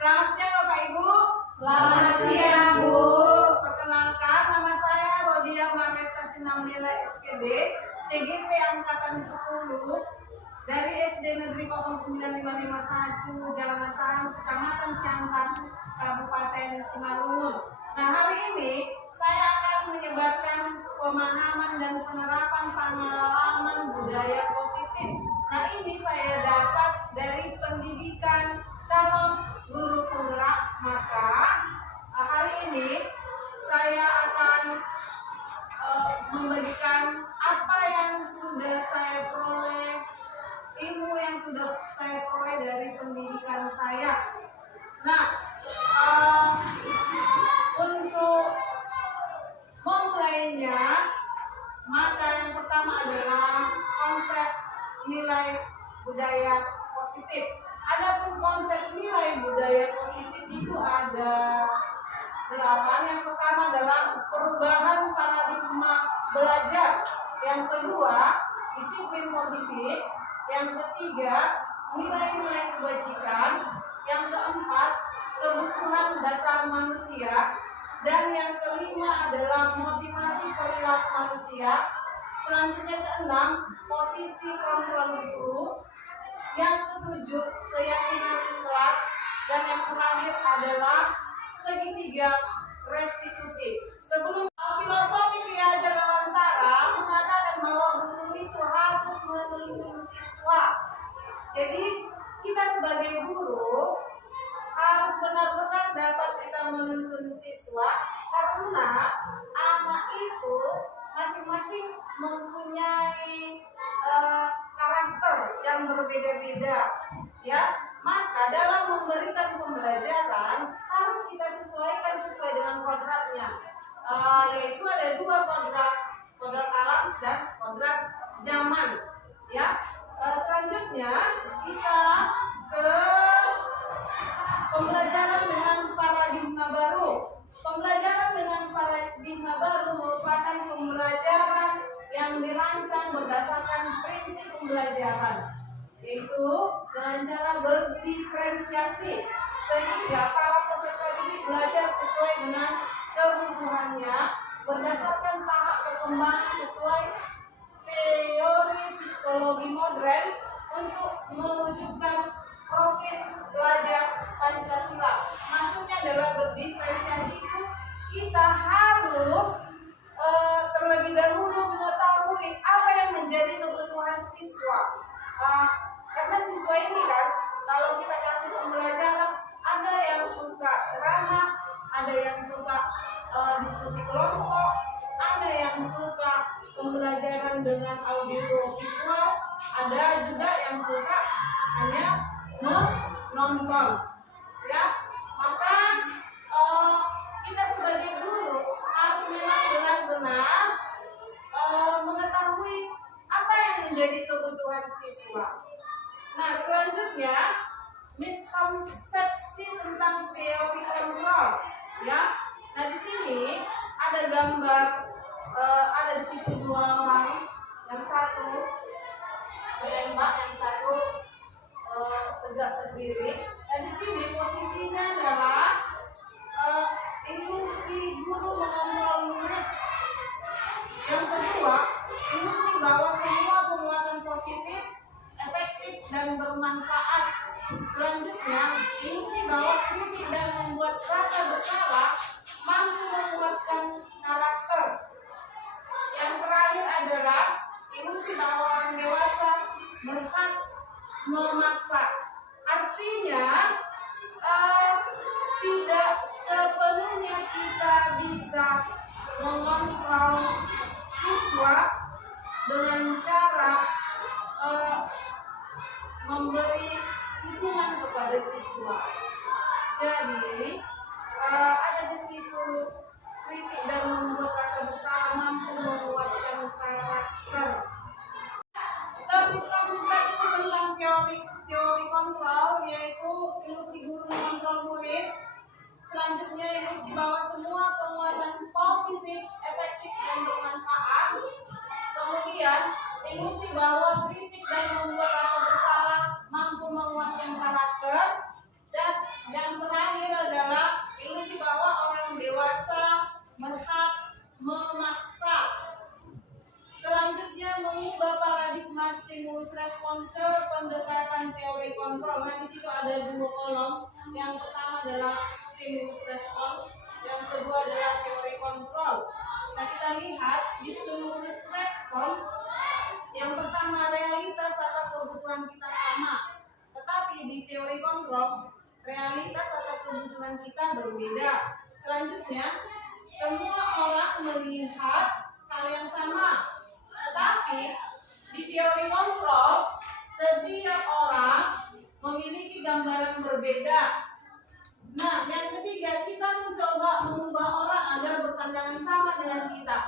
Selamat siang Bapak Ibu. Selamat siang Bu. Perkenalkan, nama saya Rodia Mareta Sinambela SPD, CGP Angkatan 10 dari SD Negeri 09551 Jalan Asahan, Kecamatan Siantar, Kabupaten Simalungun. Nah, hari ini saya akan menyebarkan pemahaman dan penerapan pengalaman budaya positif. Nah, ini saya dapat dari pendidikan calon guru penggerak. Maka hari ini saya akan memberikan apa yang sudah saya peroleh, ilmu yang sudah saya peroleh dari pendidikan saya. Nah, untuk memulainya, maka yang pertama adalah konsep nilai budaya positif. Adapun konsep nilai budaya positif itu ada 8. Yang pertama adalah perubahan paradigma belajar. Yang kedua, disiplin positif. Yang ketiga, nilai-nilai kebajikan. Yang keempat, kebutuhan dasar manusia. Dan yang kelima adalah motivasi perilaku manusia. Selanjutnya keenam, posisi kontrol guru. Yang ketujuh, keyakinan kelas. Dan yang terakhir adalah segitiga restitusi. Sebelum filosofi Ki Hajar Dewantara mengatakan bahwa guru itu harus menuntun siswa. Jadi kita sebagai guru harus benar-benar dapat kita menuntun siswa, karena anak itu masing-masing mempunyai karakter yang berbeda-beda, ya. Maka dalam memberikan pembelajaran harus kita sesuaikan sesuai dengan kodratnya, yaitu ada 2 kodrat, kodrat alam dan kodrat zaman, ya. Selanjutnya kita ke pembelajaran dengan paradigma baru. Pembelajaran dengan paradigma baru merupakan pembelajaran yang dirancang berdasarkan prinsip pembelajaran, yaitu dengan cara berdiferensiasi, sehingga para peserta didik belajar sesuai dengan kebutuhannya berdasarkan tahap perkembangan sesuai teori psikologi modern untuk mewujudkan profil belajar Pancasila. Maksudnya adalah berdiferensiasi itu kita harus terlebih dahulu mengetahui apa yang menjadi kebutuhan siswa. Karena siswa ini kan, kalau kita kasih pembelajaran, ada yang suka ceramah, ada yang suka diskusi kelompok, ada yang suka pembelajaran dengan audio visual, ada juga yang suka hanya menonton, ya. Maka kita sebagai guru harus memang benar-benar mengetahui apa yang menjadi kebutuhan siswa. Nah, selanjutnya miskonsepsi tentang teori kontrol, ya. Nah, di sini ada gambar, ada di situ 2 orang, yang satu menembak, yang satu tegak berdiri. Nah, di sini posisinya adalah ilusi guru mengontrol murid. Yang kedua, ilusi bahwa semua penguatan positif, efektif dan bermanfaat. Selanjutnya, ilusi bahwa kritik dan membuat rasa bersalah mampu menguatkan karakter. Yang terakhir adalah ilusi bahwa orang dewasa berhak memaksa. Artinya tidak sepenuhnya kita bisa mengontrol siswa dengan cara memberi dukungan kepada siswa. Jadi ada di situ kritik dan membuat rasa bersalah mampu menguatkan karakter. Miskonsepsi tentang teori kontrol, yaitu ilusi guru mengontrol murid. Selanjutnya, ilusi bahwa semua penguatan positif, efektif dan bermanfaat. Kemudian, ilusi bahwa kritik dan membuat rasa bersalah mampu menguatkan karakter. Dan yang terakhir kolom. Yang pertama adalah stimulus respon, yang kedua adalah teori kontrol. Nah, kita lihat di stimulus respon, yang pertama realitas atau kebutuhan kita sama, tetapi di teori kontrol realitas atau kebutuhan kita berbeda. Selanjutnya, semua orang melihat hal yang sama, tetapi di teori kontrol setiap orang memiliki gambaran berbeda. Nah, yang ketiga, kita mencoba mengubah orang agar berpandangan sama dengan kita.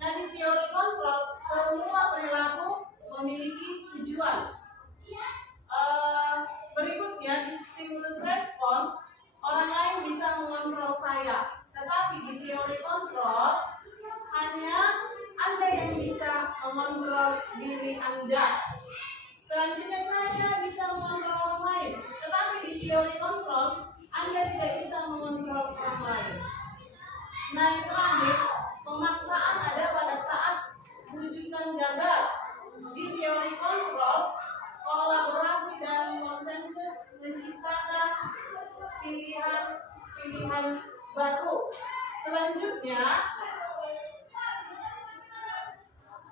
Nah, di teori kontrol semua perilaku memiliki tujuan. Berikutnya di stimulus respon, orang lain bisa mengontrol saya, tetapi di teori kontrol hanya Anda yang bisa mengontrol diri Anda. Selanjutnya, saya bisa mengontrol orang lain, tetapi di teori kontrol Anda tidak bisa mengontrol orang lain. Nah, yang terakhir, pemaksaan ada pada saat rujukan gagal. Di teori kontrol, kolaborasi dan konsensus menciptakan pilihan baru. Selanjutnya,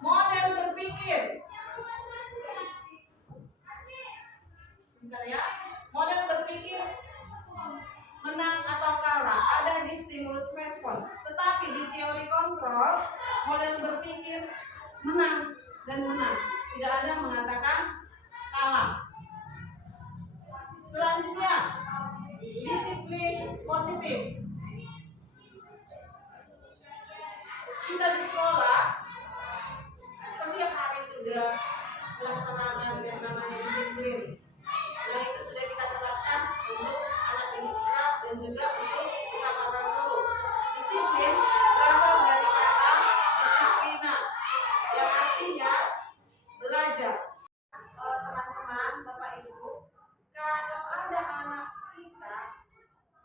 model berpikir. Sebentar ya. Model berpikir menang atau kalah ada di stimulus respon. Tetapi di teori kontrol, model berpikir menang dan menang. Tidak ada mengatakan kalah. Selanjutnya, disiplin positif. Kita di sekolah setiap hari sudah melaksanakan yang namanya disiplin. Yang itu sudah kita terapkan untuk anak didik kita dan juga untuk kita para guru. Disiplin berasal dari kata disiplina, yang artinya belajar. Teman-teman, Bapak Ibu, kalau ada anak kita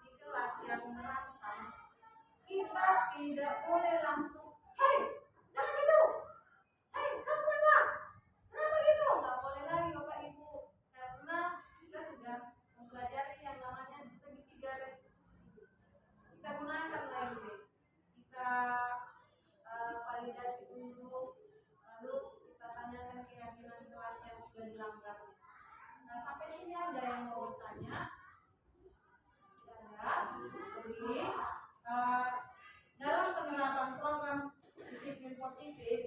di kelas yang menantang, kita tidak boleh langsung, "Hei, jangan gitu! Hei, kamu salah! Kenapa gitu?" Nggak boleh lagi, Bapak Ibu, karena kita sudah mempelajari yang namanya segitiga restitusi. Kita gunakan lagi, kita validasi dulu, lalu kita tanyakan keyakinan kelas yang sudah dilanggar. Nah, sampai sini ada yang mau bertanya? Ada. Jadi, dalam penerapan program disiplin positif,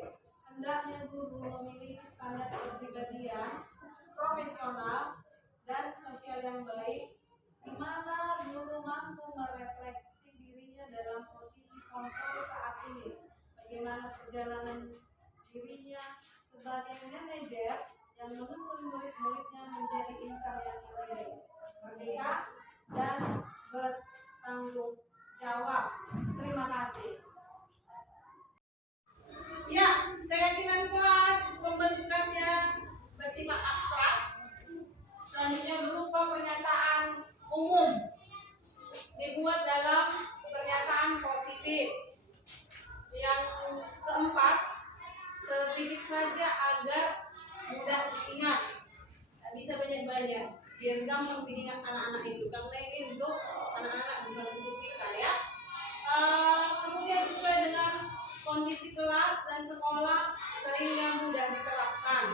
hendaknya guru memiliki standar kepribadian, profesional, dan sosial yang baik, di mana guru mampu merefleksi dirinya dalam posisi kontrol saat ini. Bagaimana perjalanan dirinya sebagai manajer yang menuntun murid-muridnya menjadi insan yang mandiri, merdeka, dan bertanggung jawab. Terima kasih. Ya, keyakinan kelas pembentukannya bersifat abstrak. Selanjutnya berupa pernyataan umum, dibuat dalam pernyataan positif. Yang keempat, sedikit saja agar mudah diingat, tak bisa banyak-banyak, biar gampang diingat anak-anak itu, karena ini untuk anak-anak bukan untuk kita ya. Kemudian sesuai dengan kondisi kelas dan sekolah sehingga mudah diterapkan,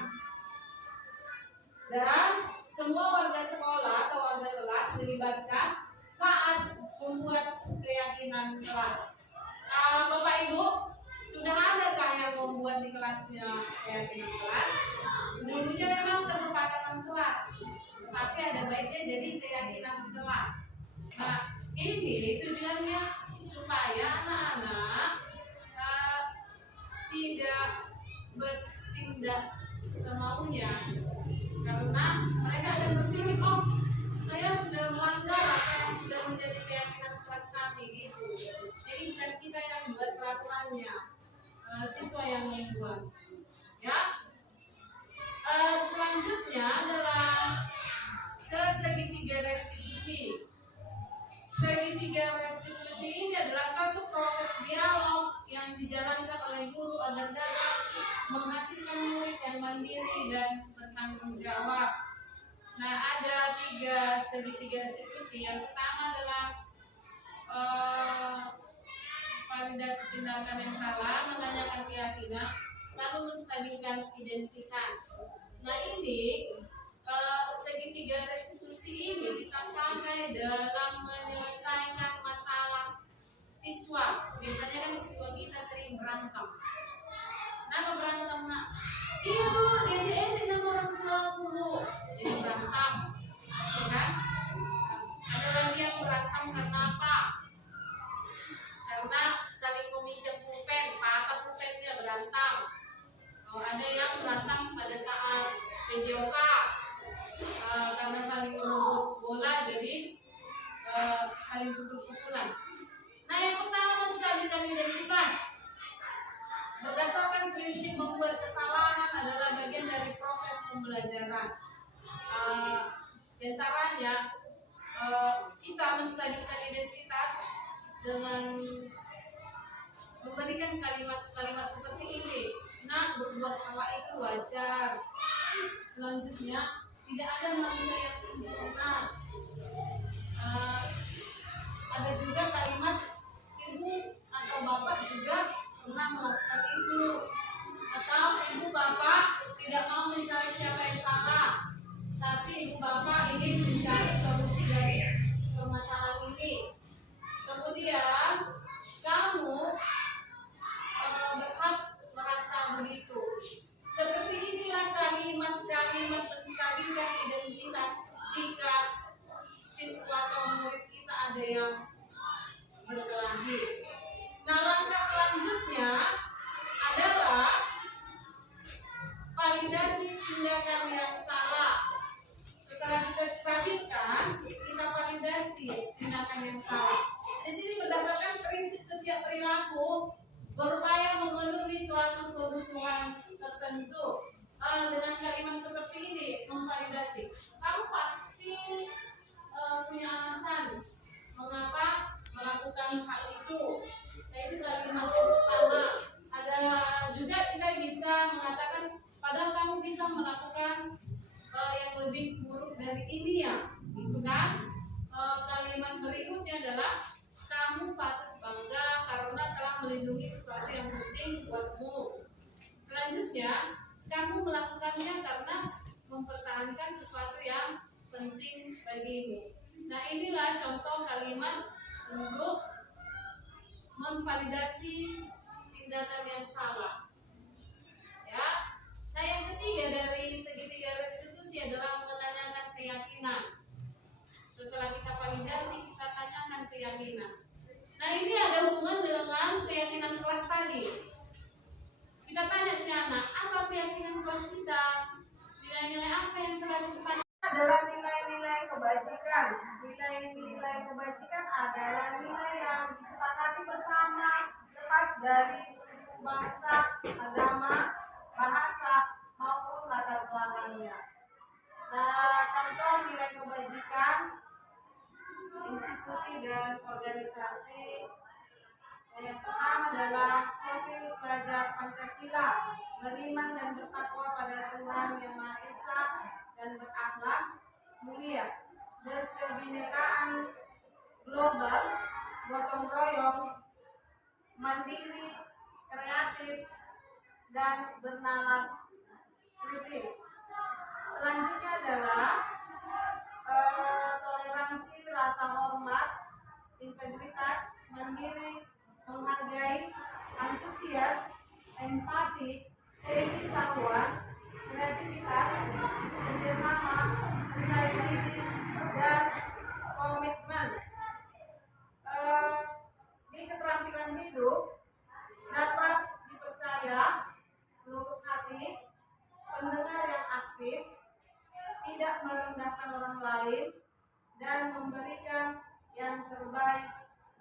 dan semua warga sekolah atau warga kelas dilibatkan saat membuat keyakinan kelas. Bapak Ibu, sudah adakah yang membuat di kelasnya keyakinan kelas? Dulunya memang kesepakatan kelas, tapi ada baiknya jadi keyakinan kelas. Nah, ini tujuannya supaya anak-anak tidak bertindak semaunya, karena mereka akan berpikir, "Oh, saya sudah melanggar apa yang sudah menjadi keyakinan kelas kami," gitu. Jadi bukan kita yang buat peraturannya, siswa yang membuat. Ya. Selanjutnya adalah ke segitiga restitusi. Segitiga restitusi ini adalah suatu proses dialog yang dijalankan oleh guru agar dapat menghasilkan murid yang mandiri dan bertanggung jawab. Nah, ada segitiga restitusi. Yang pertama adalah validasi tindakan yang salah, menanyakan keyakinan, lalu menstabilkan identitas. Nah, ini segitiga restitusi ini kita pakai dalam menyelesaikan masalah siswa. Biasanya kan siswa kita sering berantem. Kenapa berantem, nak? Iya bu, diejek-ejek sama orang tua aku bu, jadi berantem, ya kan? Ada lagi yang berantem karena apa? Karena saling meminjam pulpen, patah pulpennya berantem. Ada yang berantem pada saat PJOK karena saling merebut bola, jadi saling pukul-pukulan. Nah, yang pertama menstabilkan identitas. Berdasarkan prinsip membuat kesalahan adalah bagian dari proses pembelajaran. Di antaranya kita menstabilkan identitas dengan memberikan kalimat-kalimat seperti ini. Nah, berbuat salah itu wajar. Selanjutnya, tidak ada manusia yang sempurna. Ada juga kalimat ibu atau bapak juga pernah melakukan itu, atau ibu bapak tidak mau mencari siapa yang salah, tapi ibu bapak ingin mencari solusi dari permasalahan ini. Kemudian kamu berhak merasa begitu. Seperti inilah kalimat-kalimat menstabilkan identitas jika siswa atau murid kita ada yang berkelahi. Nah, langkah selanjutnya adalah validasi tindakan yang salah. Setelah kita stabilkan, kita validasi tindakan yang salah. Di sini berdasarkan prinsip setiap perilaku berupaya memenuhi suatu kebutuhan tertentu. Dengan kalimat seperti ini memvalidasi. Kamu pasti punya alasan mengapa melakukan hal itu. Nah, itu kalimat yang pertama. Ada juga kita bisa mengatakan, padahal kamu bisa melakukan yang lebih buruk dari ini ya, gitu kan? Kalimat berikutnya adalah kamu patut bangga karena telah melindungi sesuatu yang penting buatmu. Selanjutnya, kamu melakukannya karena mempertahankan sesuatu yang penting bagimu. Nah, inilah contoh kalimat untuk memvalidasi tindakan yang salah. Ya. Nah, yang ketiga dari segitiga restitusi adalah menanyakan keyakinan. Setelah kita validasi, kita tanyakan keyakinan. Nah, ini ada hubungan dengan keyakinan kelas tadi. Kita tanya si anak, apa keyakinan kelas kita? Nilai-nilai apa yang telah disepakati? Adalah nilai-nilai kebajikan. Nilai-nilai kebajikan adalah nilai yang disepakati bersama, lepas dari suku bangsa, agama, bahasa, maupun latar belakangnya. Nah, contoh nilai kebajikan institusi dan organisasi. Yang pertama adalah profil pelajar Pancasila, beriman dan bertakwa pada Tuhan Yang Maha Esa dan berakhlak mulia, berkebinekaan global, gotong royong, mandiri, kreatif, dan bernalar kritis. Selanjutnya adalah toleransi, rasa hormat, integritas, mandiri, menghargai, antusias, empati, pengetahuan, kreativitas, kerjasama, percaya diri, dan komitmen. Di keterampilan hidup dapat dipercaya, lurus hati, pendengar yang aktif, tidak merendahkan orang lain, dan memberikan yang terbaik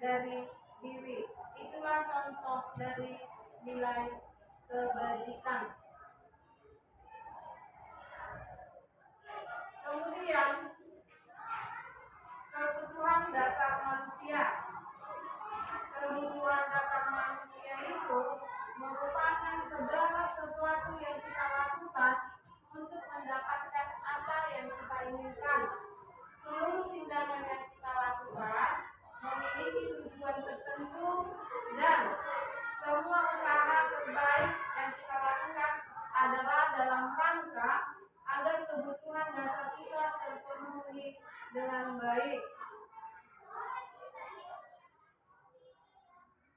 dari diri. Itulah contoh dari nilai kebajikan. Kemudian kebutuhan dasar manusia. Kebutuhan dasar manusia itu merupakan segala sesuatu yang kita lakukan untuk mendapatkan apa yang kita inginkan. kebijakan yang kita lakukan memiliki tujuan tertentu dan semua usaha terbaik yang kita lakukan adalah dalam rangka agar kebutuhan dasar kita terpenuhi dengan baik.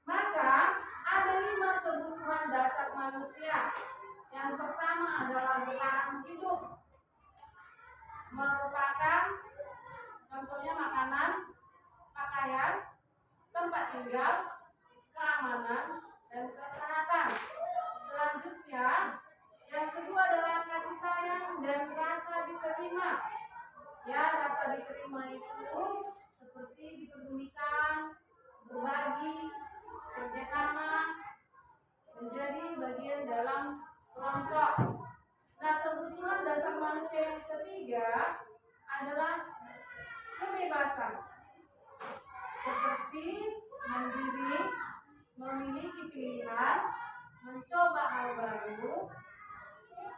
Maka ada 5 kebutuhan dasar manusia. Yang pertama adalah bertahan hidup, merupakan contohnya makanan, pakaian, tempat tinggal, keamanan, dan kesehatan. Selanjutnya, yang kedua adalah kasih sayang dan rasa diterima. Ya, rasa diterima itu seperti dipedulikan, berbagi, kerjasama, menjadi bagian dalam kelompok. Nah, kebutuhan dasar manusia yang ketiga adalah kebebasan, seperti mandiri, memiliki pilihan, mencoba hal baru,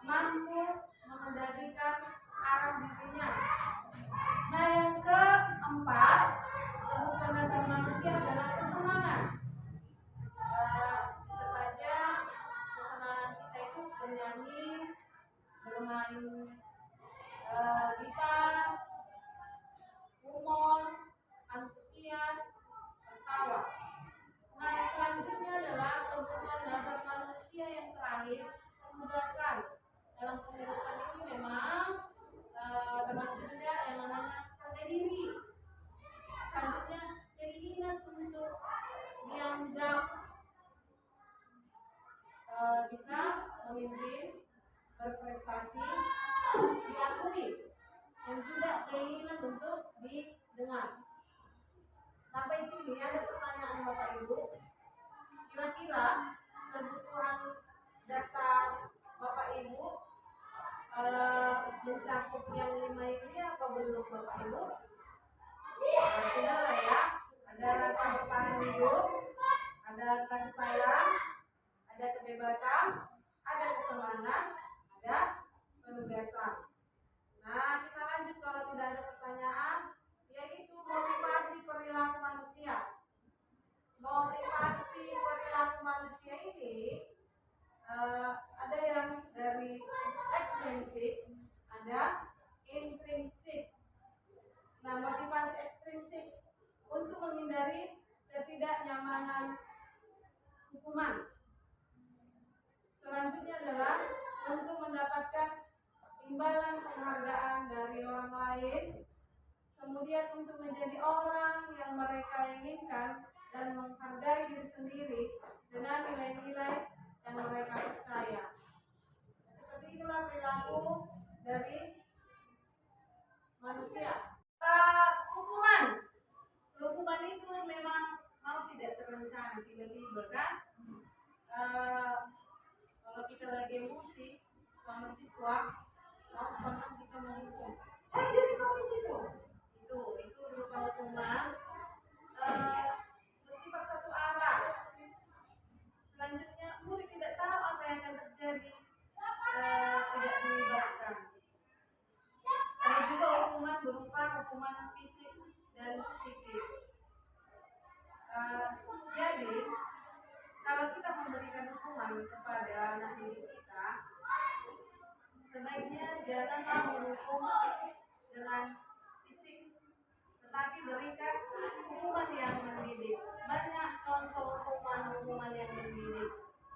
mampu mengendalikan arah dirinya. Nah, yang keempat, kebutuhan dasar manusia adalah kesenangan. Bisa saja kesenangan kita itu bernyanyi, bermain gitar, humor, antusias, tertawa. Nah, yang selanjutnya adalah kebutuhan dasar manusia yang terakhir, penugasan. Dalam penugasan ini memang termasuk juga yang namanya harga diri. Selanjutnya, keinginan untuk dianggap bisa memimpin, berprestasi, diakui, dan juga keinginan untuk didengar. Sampai sini ada pertanyaan Bapak Ibu. Kira-kira kebutuhan dasar Bapak Ibu mencakup yang 5 ini apa belum Bapak Ibu? Sudah lah ya. Ada rasa bertahan hidup, ada kasih sayang, ada kebebasan, ada kesenangan, ada penugasan. Nah, kita lanjut kalau tidak ada pertanyaan, yaitu motivasi perilaku manusia. Motivasi perilaku manusia ini ada yang dari ekstrinsik, ada intrinsik. Nah, motivasi ekstrinsik untuk menghindari ketidaknyamanan hukuman. Selanjutnya adalah untuk mendapatkan imbalan penghargaan dari orang lain, kemudian untuk menjadi orang yang mereka inginkan dan menghargai diri sendiri dengan nilai-nilai yang mereka percaya. Seperti itulah perilaku dari manusia. Hukuman itu memang mau tidak terencana, tiba-tiba kan? Kalau kita lagi emosi sama siswa, mau spontan kita menghukum. Dari tulis itu berupa hukuman bersifat satu arah. Selanjutnya, murid tidak tahu apa yang akan terjadi, tidak dilibatkan. Ada juga hukuman berupa hukuman fisik dan psikis. Jadi, kalau kita memberikan hukuman kepada anak didik kita, sebaiknya janganlah menghukum dengan fisik, tetapi berikan hukuman yang mendidik. Banyak contoh hukuman yang mendidik.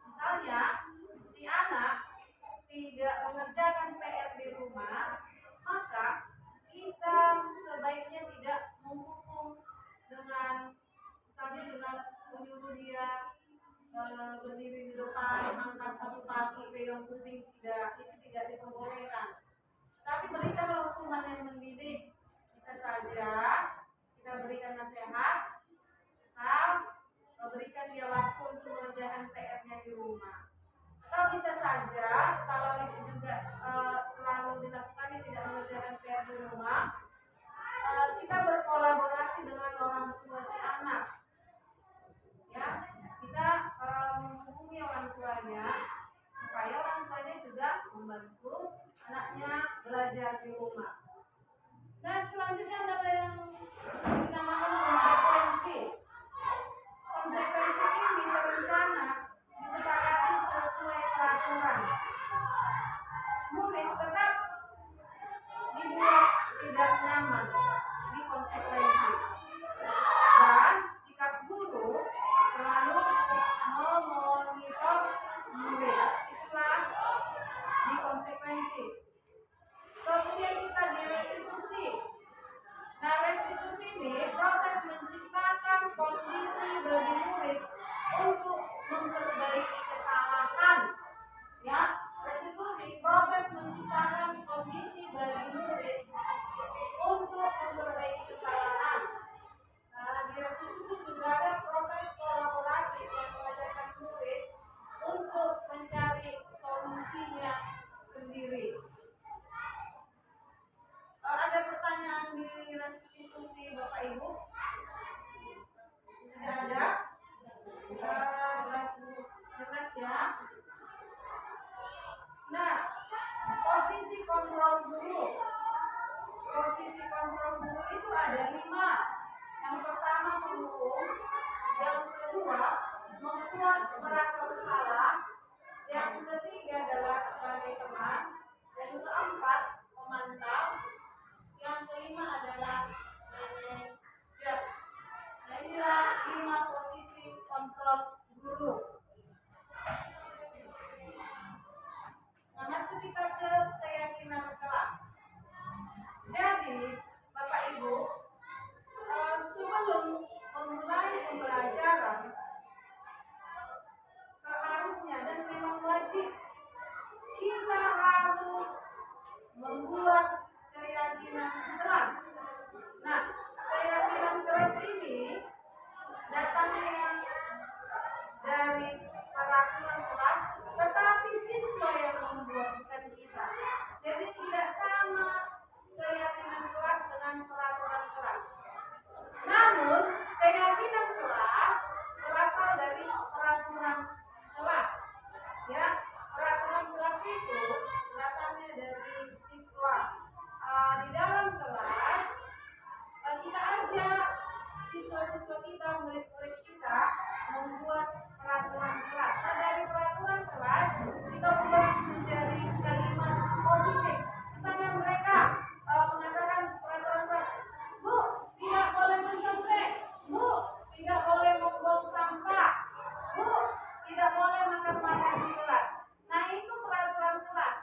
Misalnya, si anak tidak mengerjakan PR di rumah, maka kita sebaiknya tidak menghukum dengan, misalnya dengan menyuruh dia berdiri di depan, angkat satu kaki, pegang kuping, tidak, itu tidak diperbolehkan. Tapi berikanlah hukuman yang mendidik. Bisa saja kita berikan nasihat, atau berikan dia waktu untuk mengerjakan PR-nya di rumah. Atau bisa saja kalau itu juga selalu dilakukan, dia tidak mengerjakan PR di rumah, kita berkolaborasi dengan orang tua si anak. Ya, kita menghubungi orang tuanya supaya orang tuanya juga membantu anaknya belajar di rumah. Nah, selanjutnya adalah yang Ibu? Tidak ada? Jelas ya? Nah, posisi kontrol guru. Posisi kontrol guru itu ada 5. Yang pertama menghukum, yang kedua membuat merasa bersalah, yang ketiga adalah sebagai teman, yang keempat memantau, yang kelima adalah manajer. Nah, inilah 5 posisi kontrol guru. Nah, masuk kita ke keyakinan kelas. Jadi, Bapak Ibu, sebelum memulai pembelajaran, seharusnya dan memang wajib kita harus membuat keyakinan kelas. Nah, keyakinan kelas ini datangnya dari peraturan kelas, tetapi siswa yang membuat, bukan kita. Jadi tidak sama keyakinan kelas dengan peraturan kelas. Namun, keyakinan kelas berasal dari peraturan kelas. Ya, peraturan kelas itu datangnya dari siswa. Di dalam kelas kita ajak siswa-siswa kita, murid-murid kita membuat peraturan kelas. Nah, dari peraturan kelas kita ubah menjadi kalimat positif. Misalnya mereka mengatakan peraturan kelas, Bu, tidak boleh mencontek. Bu, tidak boleh membuang sampah. Bu, tidak boleh makan-makan di kelas. Nah, itu peraturan kelas.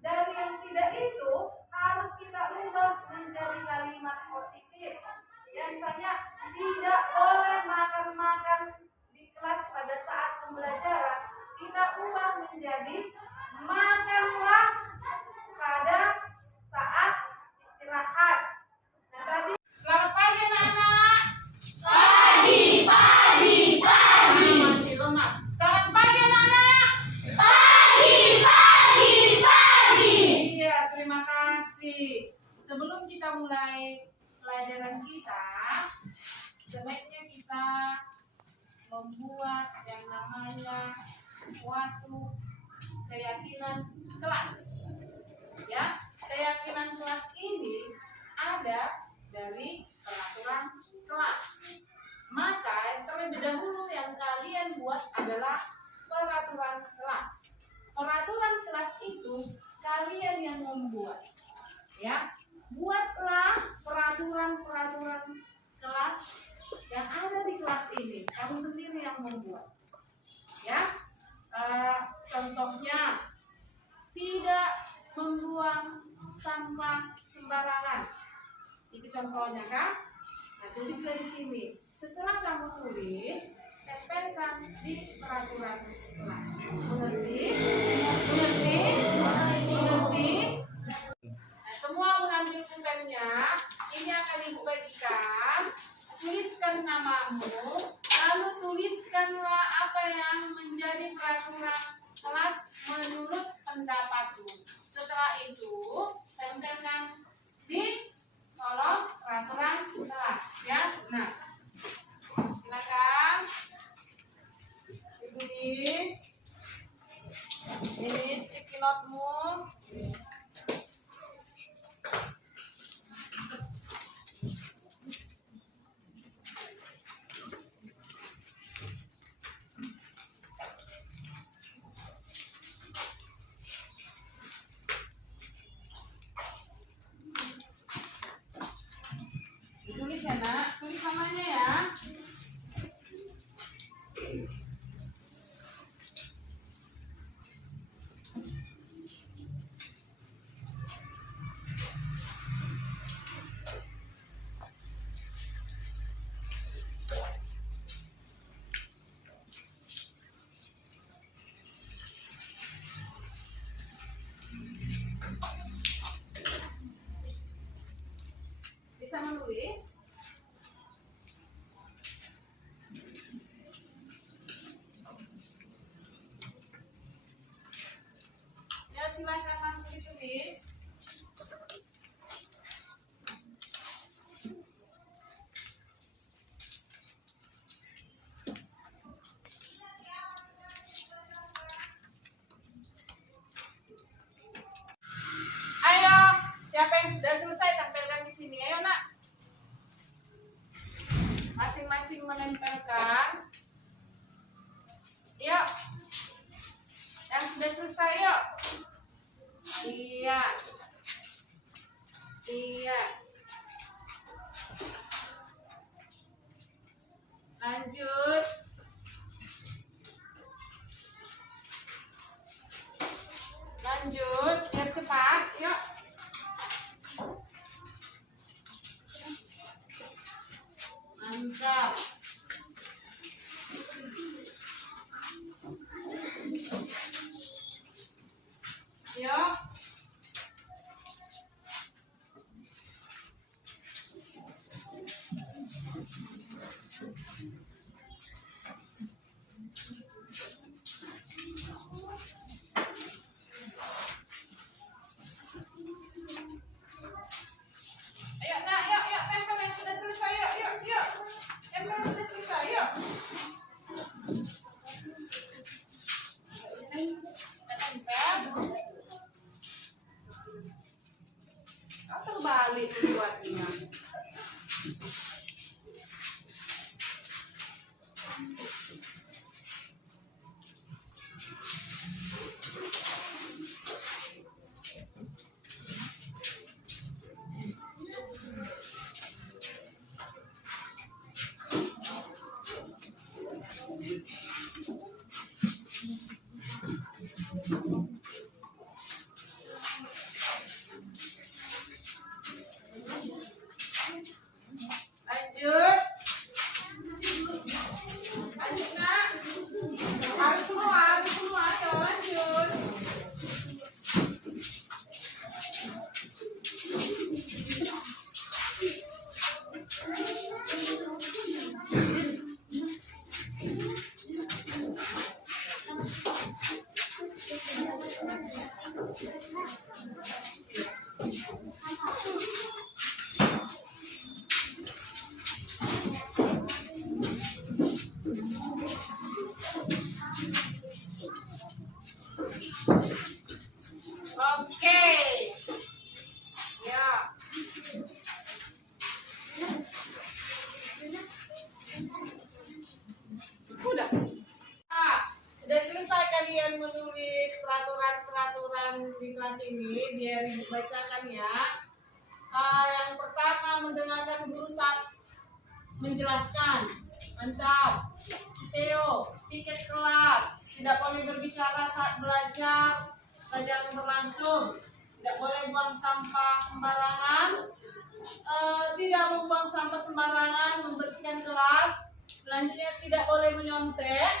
Dari yang tidak itu harus kita ubah menjadi kalimat positif. Ya, misalnya tidak boleh makan-makan di kelas pada saat pembelajaran, kita ubah menjadi makanlah pada saat istirahat. Nah, tadi selamat pagi anak-anak. Pagi, pagi, pagi. Masih lemas. Selamat pagi anak-anak. Pagi, pagi, pagi. Iya, terima kasih. Sebelum kita mulai pelajaran kita, sebaiknya kita membuat yang namanya suatu keyakinan kelas. Ya, keyakinan kelas ini ada dari peraturan kelas. Maka terlebih dahulu yang kalian buat adalah peraturan kelas. Peraturan kelas itu kalian yang membuat. Ya, buatlah peraturan-peraturan kelas yang ada di kelas ini. Kamu sendiri yang membuat. Ya, contohnya tidak membuang sampah sembarangan. Itu contohnya kan? Nah, tulis dari sini. Setelah kamu tulis, tempelkan di peraturan kelas. Mengerti? Mengerti? Mengerti? Nah, semua mengambil pulpennya. Ini akan ibu bagikan. Tuliskan namamu, lalu tuliskanlah apa yang menjadi peraturan kelas menurut pendapatmu. Setelah itu, tempelkan di kolom peraturan kelas. Ya, nah, silakan ditulis. Ini sticky note-mu. Tulis ya nak, tulis namanya ya. Bisa menulis? Ya, silakan langsung ditulis. masing-masing menempelkan. Yuk. Yang sudah selesai yuk. Iya. Iya. Lanjut. Lanjut, biar cepat, yuk. Mantap. Yuk. Ayo nak, yuk, yuk, tempel yang sudah selesai, yuk, yuk, yuk. Tempel yang sudah selesai, yuk. Tempel. Kau terbalik buatnya. Lanjut. Lanjut nak. Harus semua, ayo lanjut. Oke. Ya. Udah. Sudah selesai kalian menulis peraturan-peraturan di kelas ini, biar ibu bacakan ya. Yang pertama, mendengarkan guru saat menjelaskan. Mantap. Theo, piket kelas. Tidak boleh berbicara saat belajar yang berlangsung. Tidak boleh buang sampah sembarangan. Tidak membuang sampah sembarangan, membersihkan kelas. Selanjutnya tidak boleh menyontek.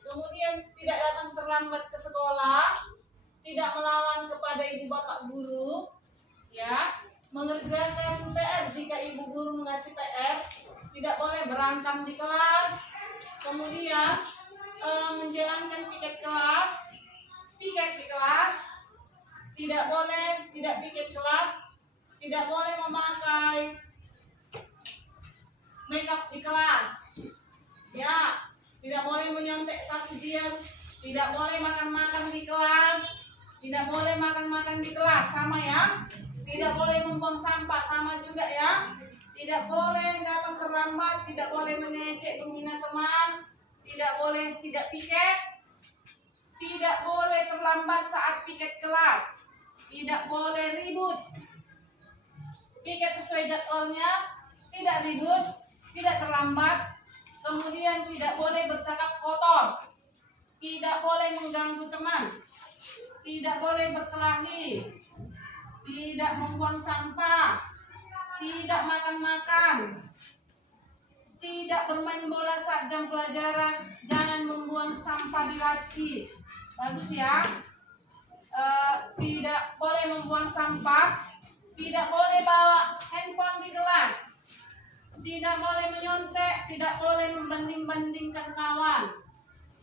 Kemudian tidak datang terlambat ke sekolah. Tidak melawan kepada ibu bapak guru. Ya, mengerjakan PR jika ibu guru mengasih PR. Tidak boleh berantem di kelas. Kemudian menjalankan piket kelas. Piket di kelas. Tidak boleh tidak piket kelas. Tidak boleh memakai makeup di kelas. Ya, tidak boleh menyontek saat ujian. Tidak boleh makan-makan di kelas. Tidak boleh makan-makan di kelas, sama ya. Tidak boleh membuang sampah, sama juga ya. Tidak boleh datang terlambat. Tidak boleh mengejek, menghina teman. Tidak boleh tidak piket. Tidak boleh terlambat saat piket kelas. Tidak boleh ribut. Piket sesuai jadwalnya. Tidak ribut. Tidak terlambat. Kemudian tidak boleh bercakap kotor. Tidak boleh mengganggu teman. Tidak boleh berkelahi. Tidak membuang sampah. Tidak makan-makan. Tidak bermain bola saat jam pelajaran. Jangan membuang sampah di laci. Bagus ya. Tidak boleh membuang sampah. Tidak boleh bawa handphone di kelas. Tidak boleh menyontek. Tidak boleh membanding-bandingkan kawan.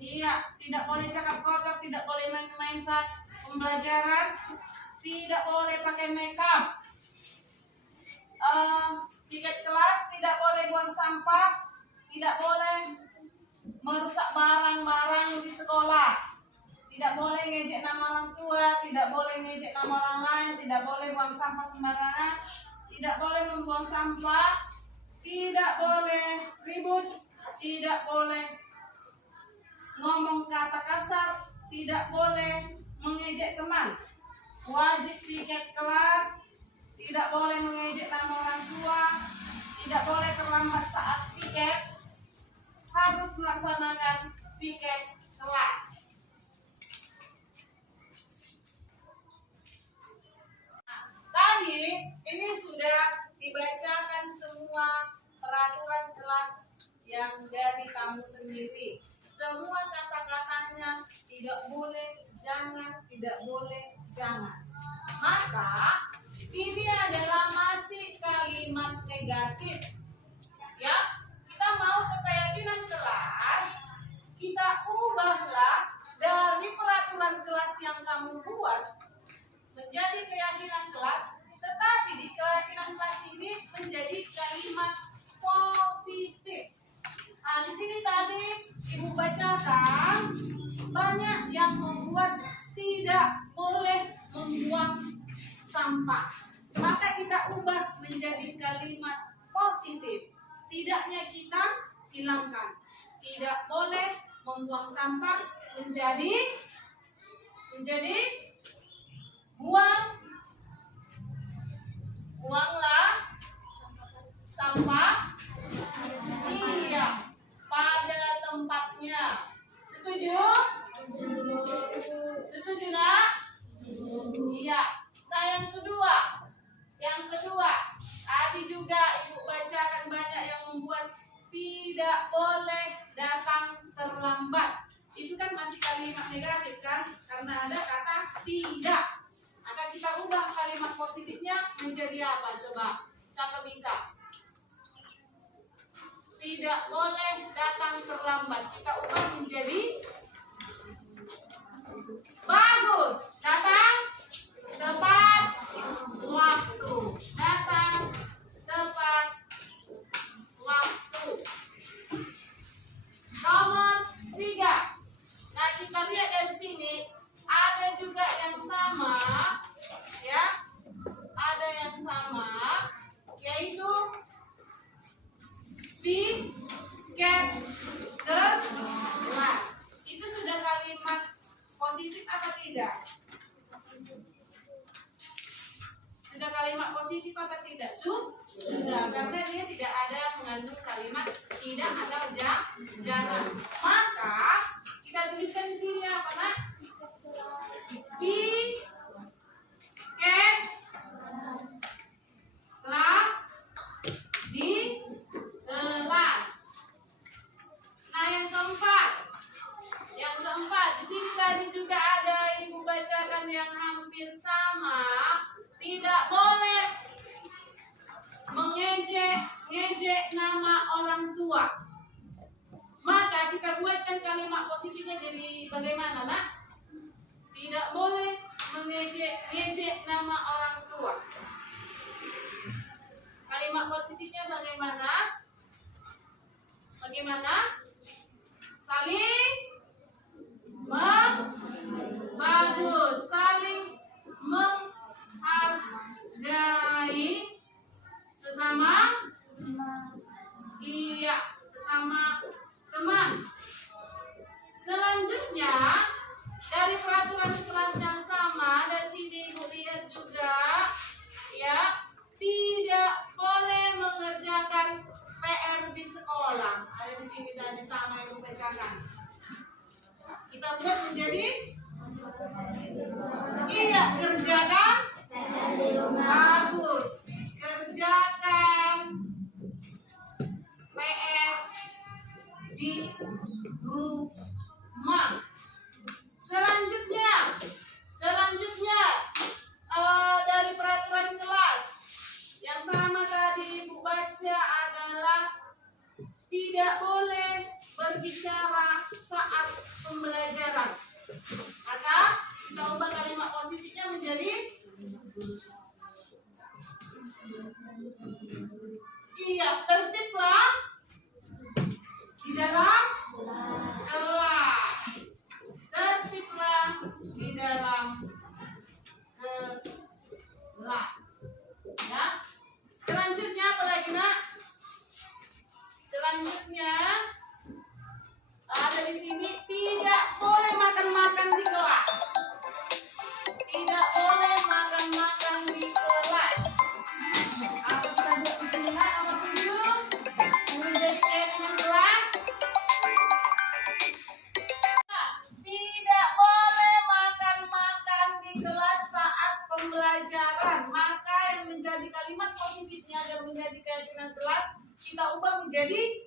Iya, tidak boleh cakap kotor. Tidak boleh main-main saat pembelajaran. Tidak boleh pakai makeup. Piket kelas, tidak boleh buang sampah. Tidak boleh merusak barang-barang di sekolah. Tidak boleh ngejek nama orang tua. Tidak boleh ngejek nama orang lain. Tidak boleh buang sampah sembarangan. Tidak boleh membuang sampah. Tidak boleh boleh ribut, tidak boleh ngomong kata kasar, tidak boleh mengejek teman. Wajib piket kelas, tidak boleh mengejek nama orang tua, tidak boleh terlambat saat piket, harus melaksanakan piket kelas. Tadi ini sudah dibacakan semua peraturan kelas yang dari kamu sendiri. Semua kata-katanya tidak boleh, jangan, tidak boleh, jangan. Maka ini adalah masih kalimat negatif. Ya, kita mau ke keyakinan kelas, kita ubahlah dari peraturan kelas yang kamu buat menjadi keyakinan kelas, tetapi di keyakinan kelas ini menjadi kalimat positif. Nah, di sini tadi Ibu bacakan banyak yang membuat tidak boleh membuang sampah. Maka kita ubah menjadi kalimat positif. Tidaknya kita hilangkan. Tidak boleh membuang sampah menjadi buanglah sampah pada tempatnya. Setuju? Setuju nak? Iya. Nah, yang kedua tadi juga Ibu bacakan banyak yang membuat tidak boleh datang terlambat. Itu kan masih kalimat negatif kan? Karena ada kata tidak. Maka kita ubah kalimat positifnya menjadi apa? Coba, siapa bisa? Tidak boleh datang terlambat. Kita ubah menjadi bagus. Datang tepat waktu. Datang tepat waktu. Nomor 3. Nah, kita lihat dari sini ada juga yang sama, ya. Ada yang sama, yaitu piket kelas. Itu sudah kalimat positif apa tidak? Sudah kalimat positif apa tidak? Sudah, karena dia tidak ada mengandung kalimat tidak atau jangan. Maka kita tuliskan di sini apa nak? Piket kelas di kelas. Nah, yang keempat di sini tadi juga ada Ibu bacakan yang hampir sama. Tidak boleh mengejek nama orang tua. Maka kita buatkan kalimat positifnya jadi bagaimana nak? Tidak boleh mengejek nama orang tua. Kalimat positifnya bagaimana? Saling bagus, saling menghargai sesama teman. Selanjutnya dari peraturan kelas yang sama, dan sini Ibu lihat juga, ya, tidak boleh mengerjakan PR di sekolah. Ada di sini tadi sama Ibu bacakan. Kita buat menjadi kerjakan bagus. Kerjakan PR di rumah. Selanjutnya dari peraturan kelas yang sama tadi Ibu baca adalah tidak boleh berbicara saat pembelajaran. Maka kita ubah kalimat positifnya menjadi tertiblah di dalam kelas. Tertiblah di dalam kelas. Ya. Selanjutnya apa lagi nak? Selanjutnya ada di sini, tidak boleh makan-makan di kelas. Tidak boleh makan-makan di kelas. Apa kita buat di sini? Nomor 7 menjadi keyakinan kelas. Tidak boleh makan-makan di kelas saat pembelajaran. Maka yang menjadi kalimat positifnya agar menjadi keyakinan kelas, kita ubah menjadi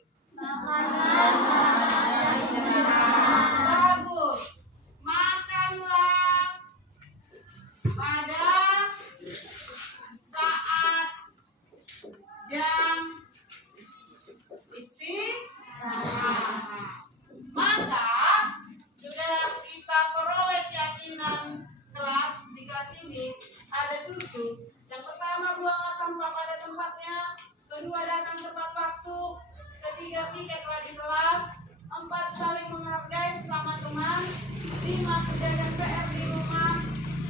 bagus. Makanlah pada saat jam istirahat. Maka sudah kita peroleh keyakinan kelas di kelas ini ada 7. Yang pertama, buanglah sampah pada tempatnya. Kedua, datang tepat waktu. Ketiga, piketlah di kelas. 4, saling menghargai sesama teman. 5, kerjakan PR di rumah.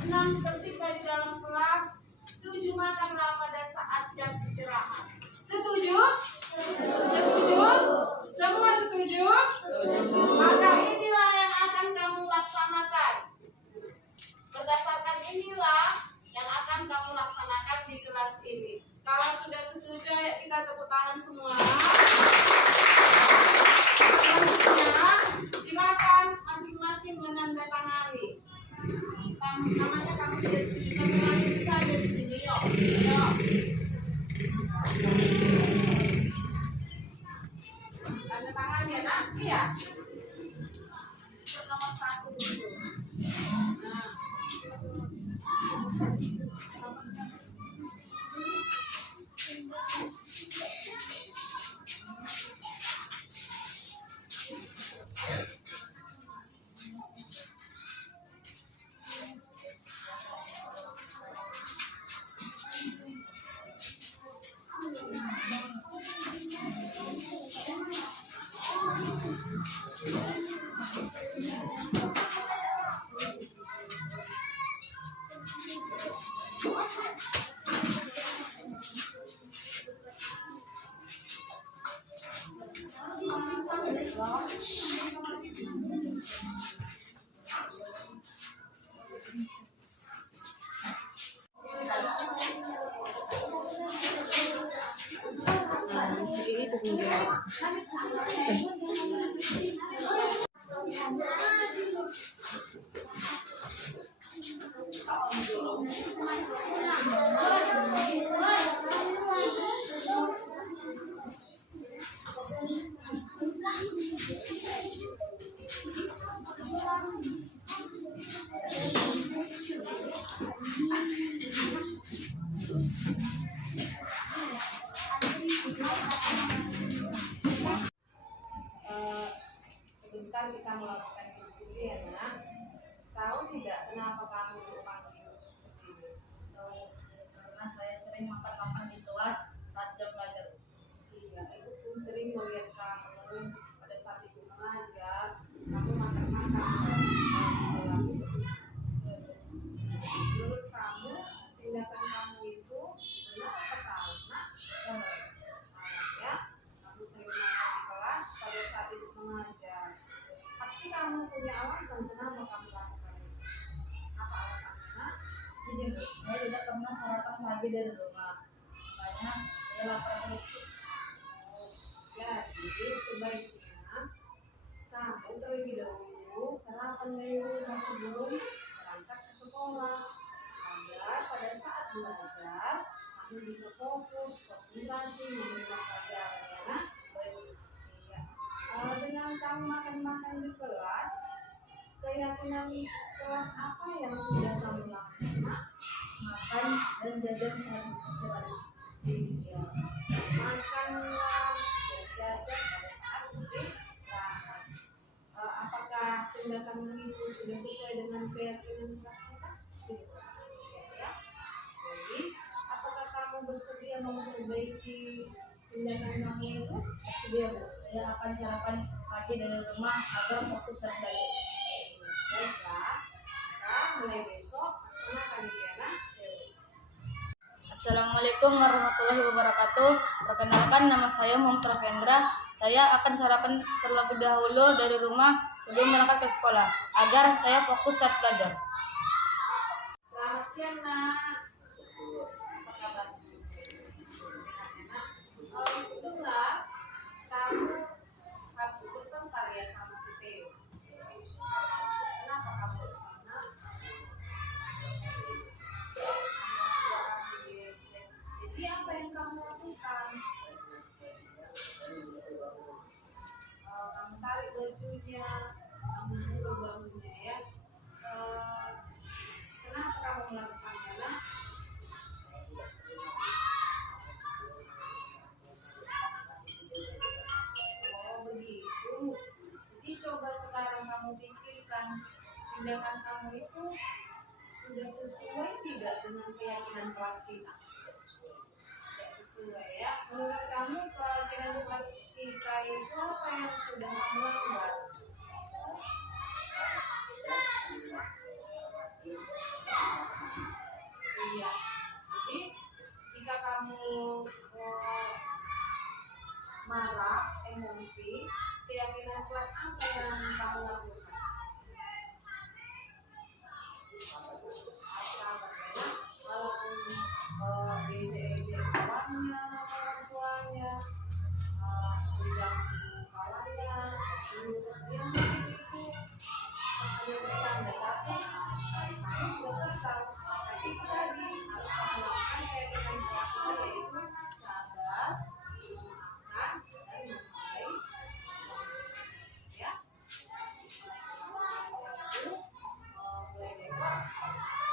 6, tertiblah di dalam kelas. 7, makanlah pada saat jam istirahat. Setuju? Setuju? Semua setuju? Maka inilah yang akan kamu laksanakan. Berdasarkan inilah yang akan kamu laksanakan di kelas ini. Kalau sudah setuju, ya kita tepuk tangan semua. Selanjutnya, silakan masing-masing menandatangani. Namanya kamu sudah setuju, tandatangani saja di sini. Yuk, yuk. Tanda tangan ya, nak? Iya. Untuk nomor 1 dulu. Nah. Sebentar kita melakukan diskusi ya, nak. Tahu tidak kenapa kamu dipanggil ke sini? Karena saya sering makan-makan di kelas saat jam belajar. Iya, ibu pun sering melihat kamu pada saat ibu mengajar, kamu makan-makan di kelas. Menurut kamu, tindakan kamu itu benar apa salah, nak? Salah ya. Kamu sering makan di kelas pada saat ibu mengajar. Pasti kamu punya alasan kenapa kamu lakukan itu. Apa alasannya, nak? Jadi Bu, saya tidak pernah sarapan pagi dari rumah. Makanya saya lapar terus. Jadi sebaiknya kamu terlebih dahulu sarapan dari rumah sebelum berangkat ke sekolah, agar pada saat belajar kamu bisa fokus, konsentrasi, menerima pelajaran ya, nak? Iya. Dengan kamu makan-makan di kelas, keyakinan kelas apa yang sudah kamu lakukan, nak? Makan dan jajan saat istirahat. Iya. Makanlah dan jajan pada saat istirahat. Apakah tindakan itu sudah sesuai dengan keyakinan kelas kita? Ya. Jadi, apakah kamu bersedia memperbaiki tindakan kamu itu? Bersedia Bu, saya akan sarapan pagi dari rumah agar fokus dan belajar. Baiklah, maka mulai besok laksanakan itu ya, nak. Assalamualaikum warahmatullahi wabarakatuh. Perkenalkan, nama saya Muhammad Ravendra Saya akan sarapan terlebih dahulu dari rumah sebelum berangkat ke sekolah, agar saya fokus saat belajar. Selamat siang, Nak. Apa kabar? Sehat ya, Nak? Untunglah kamu habis bertengkar ya sama si Theo. Kenapa kamu ke sana? Jadi apa yang kamu lakukan? Kamu tarik bajunya, kamu buka bahunya ya. Kenapa kamu melakukannya, Nak? Oh begitu. Jadi coba sekarang kamu pikirkan tindakan kamu itu sudah sesuai tidak dengan keyakinan kelas kita? Tidak sesuai ya. Menurut kamu keyakinan kelas kita itu apa yang sudah kamu lakukan? Iya. Jadi jika kamu marah, emosi, keyakinan kelas apa yang kamu lakukan? Walaupun ejek-ejek kawannya, orang tuanya, diganggu kawannya, yang itu hanya bercanda, tapi kamu sudah kesal. Tapi itu tadi harus kamu lakukan keyakinan kelas kita, yaitu sabar, memaafkan, dan memulai ya. Lalu mulai besok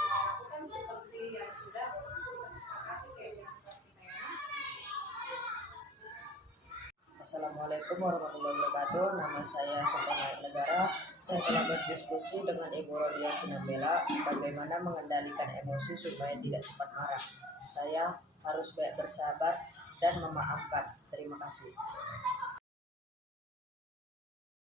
lakukan seperti yang sudah kita sepakati keyakinan kelas kita ya. Assalamualaikum warahmatullahi wabarakatuh. Nama saya Sultan Ayat Negara. Saya telah berdiskusi dengan Ibu Rodia Sinambela bagaimana mengendalikan emosi supaya tidak cepat marah. Saya harus bersabar dan memaafkan. Terima kasih.